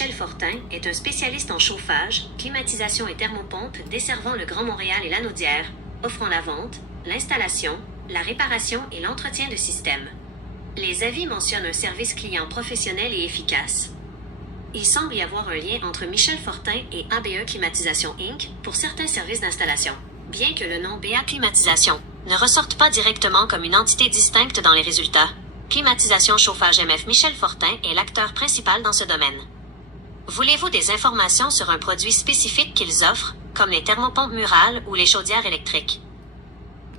Michel Fortin est un spécialiste en chauffage, climatisation et thermopompe desservant le Grand Montréal et Lanaudière, offrant la vente, l'installation, la réparation et l'entretien de systèmes. Les avis mentionnent un service client professionnel et efficace. Il semble y avoir un lien entre Michel Fortin et ABE Climatisation Inc. pour certains services d'installation. Bien que le nom BA Climatisation ne ressorte pas directement comme une entité distincte dans les résultats, Climatisation Chauffage MF Michel Fortin est l'acteur principal dans ce domaine. Voulez-vous des informations sur un produit spécifique qu'ils offrent, comme les thermopompes murales ou les chaudières électriques?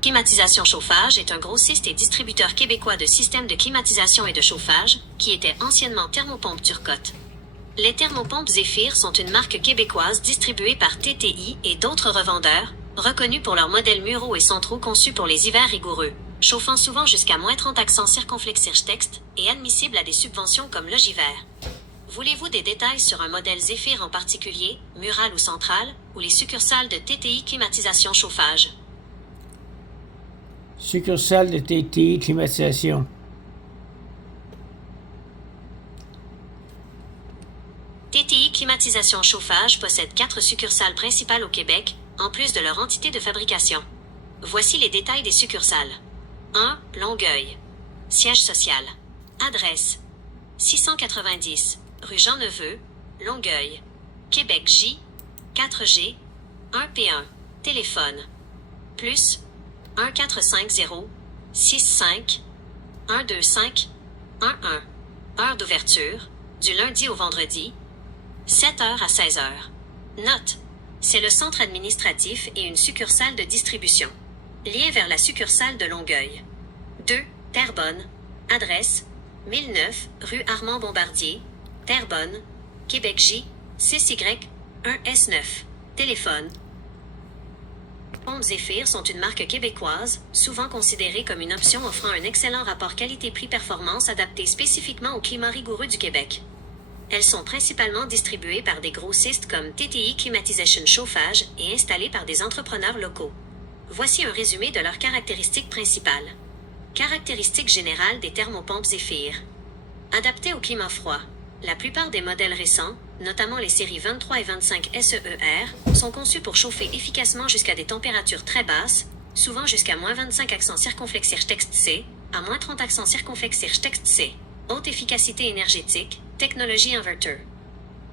Climatisation Chauffage est un grossiste et distributeur québécois de systèmes de climatisation et de chauffage, qui était anciennement Thermopompe Turcotte. Les thermopompes Zéphyr sont une marque québécoise distribuée par TTI et d'autres revendeurs, reconnus pour leurs modèles muraux et centraux conçus pour les hivers rigoureux, chauffant souvent jusqu'à moins 30 accents circonflexe et admissibles à des subventions comme Logivert. Voulez-vous des détails sur un modèle Zéphyr en particulier, mural ou central, ou les succursales de TTI Climatisation Chauffage? Succursale de TTI Climatisation. TTI Climatisation Chauffage possède 4 succursales principales au Québec, en plus de leur entité de fabrication. Voici les détails des succursales. 1. Longueuil. Siège social. Adresse. 690, rue Jean-Neveu, Longueuil. Québec J. 4G. 1P1. Téléphone. Plus. 1450 65 125 11. Heure d'ouverture. Du lundi au vendredi. 7h à 16h. Note. C'est le centre administratif et une succursale de distribution. Lien vers la succursale de Longueuil. 2. Terrebonne. Adresse. 1009, rue Armand-Bombardier. Terrebonne. Québec J. 6Y. 1S9. Téléphone. Pompes Zéphyr sont une marque québécoise, souvent considérée comme une option offrant un excellent rapport qualité-prix-performance adapté spécifiquement au climat rigoureux du Québec. Elles sont principalement distribuées par des grossistes comme TTI Climatisation Chauffage et installées par des entrepreneurs locaux. Voici un résumé de leurs caractéristiques principales. Caractéristiques générales des thermopompes Zéphyr. Adaptées au climat froid. La plupart des modèles récents, notamment les séries 23 et 25 SEER, sont conçus pour chauffer efficacement jusqu'à des températures très basses, souvent jusqu'à moins 25 accents circonflexe C, à moins 30 accents circonflexe C. Haute efficacité énergétique, technologie inverter.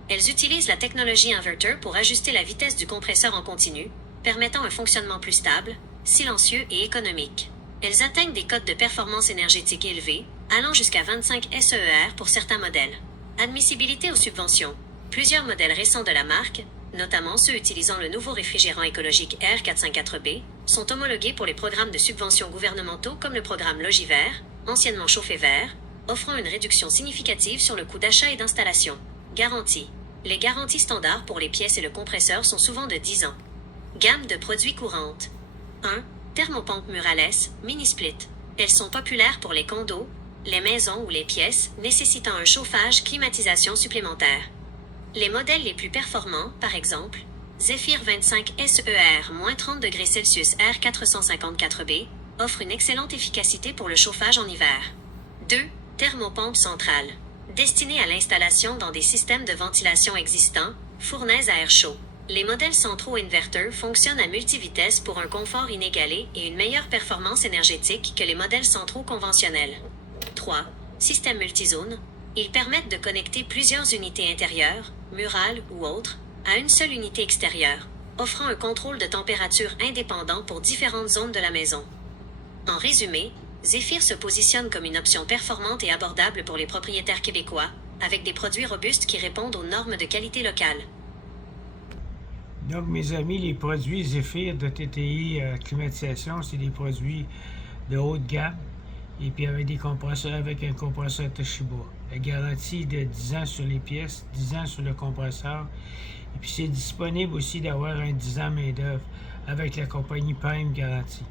Elles utilisent la technologie inverter pour ajuster la vitesse du compresseur en continu, permettant un fonctionnement plus stable, silencieux et économique. Elles atteignent des cotes de performance énergétique élevés, allant jusqu'à 25 SEER pour certains modèles. Admissibilité aux subventions. Plusieurs modèles récents de la marque, notamment ceux utilisant le nouveau réfrigérant écologique R454B, sont homologués pour les programmes de subventions gouvernementaux comme le programme Logivert, anciennement Chauffé Vert, offrant une réduction significative sur le coût d'achat et d'installation. Garantie. Les garanties standards pour les pièces et le compresseur sont souvent de 10 ans. Gamme de produits courantes. 1. Thermopompe Murales, mini-split. Elles sont populaires pour les condos, les maisons ou les pièces nécessitant un chauffage climatisation supplémentaire. Les modèles les plus performants, par exemple, Zéphyr 25 SER -30 degrés Celsius R454B, offrent une excellente efficacité pour le chauffage en hiver. 2. Thermopompe centrale. Destinée à l'installation dans des systèmes de ventilation existants, fournaise à air chaud. Les modèles centraux inverters fonctionnent à multivitesse pour un confort inégalé et une meilleure performance énergétique que les modèles centraux conventionnels. 3. Système multizone. Ils permettent de connecter plusieurs unités intérieures, murales ou autres, à une seule unité extérieure, offrant un contrôle de température indépendant pour différentes zones de la maison. En résumé, Zéphyr se positionne comme une option performante et abordable pour les propriétaires québécois, avec des produits robustes qui répondent aux normes de qualité locale. Donc, mes amis, les produits Zéphyr de TTI Climatisation, c'est des produits de haute gamme et puis avec des compresseurs, avec un compresseur Toshiba. La garantie de 10 ans sur les pièces, 10 ans sur le compresseur. Et puis, c'est disponible aussi d'avoir un 10 ans main-d'œuvre avec la compagnie Prime Garantie.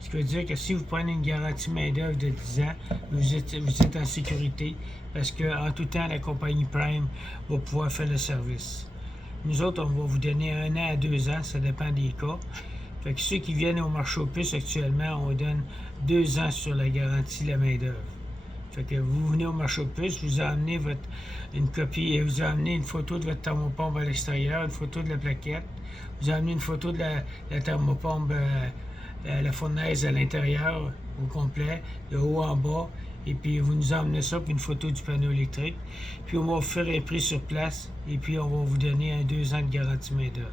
Ce qui veut dire que si vous prenez une garantie main-d'œuvre de 10 ans, vous êtes en sécurité parce qu'en tout temps, la compagnie Prime va pouvoir faire le service. Nous autres, on va vous donner 1 an à 2 ans, ça dépend des cas. Fait que ceux qui viennent au marché aux puces actuellement, on donne 2 ans sur la garantie de la main-d'œuvre. Fait que vous venez au marché aux puces, vous amenez une copie, vous amenez une photo de votre thermopompe à l'extérieur, une photo de la plaquette, vous amenez une photo de la thermopompe, la fournaise à l'intérieur au complet, de haut en bas, et puis vous nous emmenez ça, puis une photo du panneau électrique. Puis on va vous faire un prix sur place, et puis on va vous donner un 2 ans de garantie main-d'œuvre.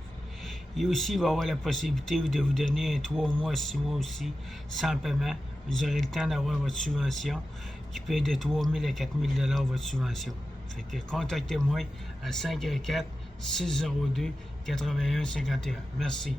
Et aussi, il va y avoir la possibilité de vous donner un 3 mois, 6 mois aussi, sans paiement. Vous aurez le temps d'avoir votre subvention, qui peut être de 3 000 à 4 000 votre subvention. Fait que contactez-moi à 514-602-8151. Merci.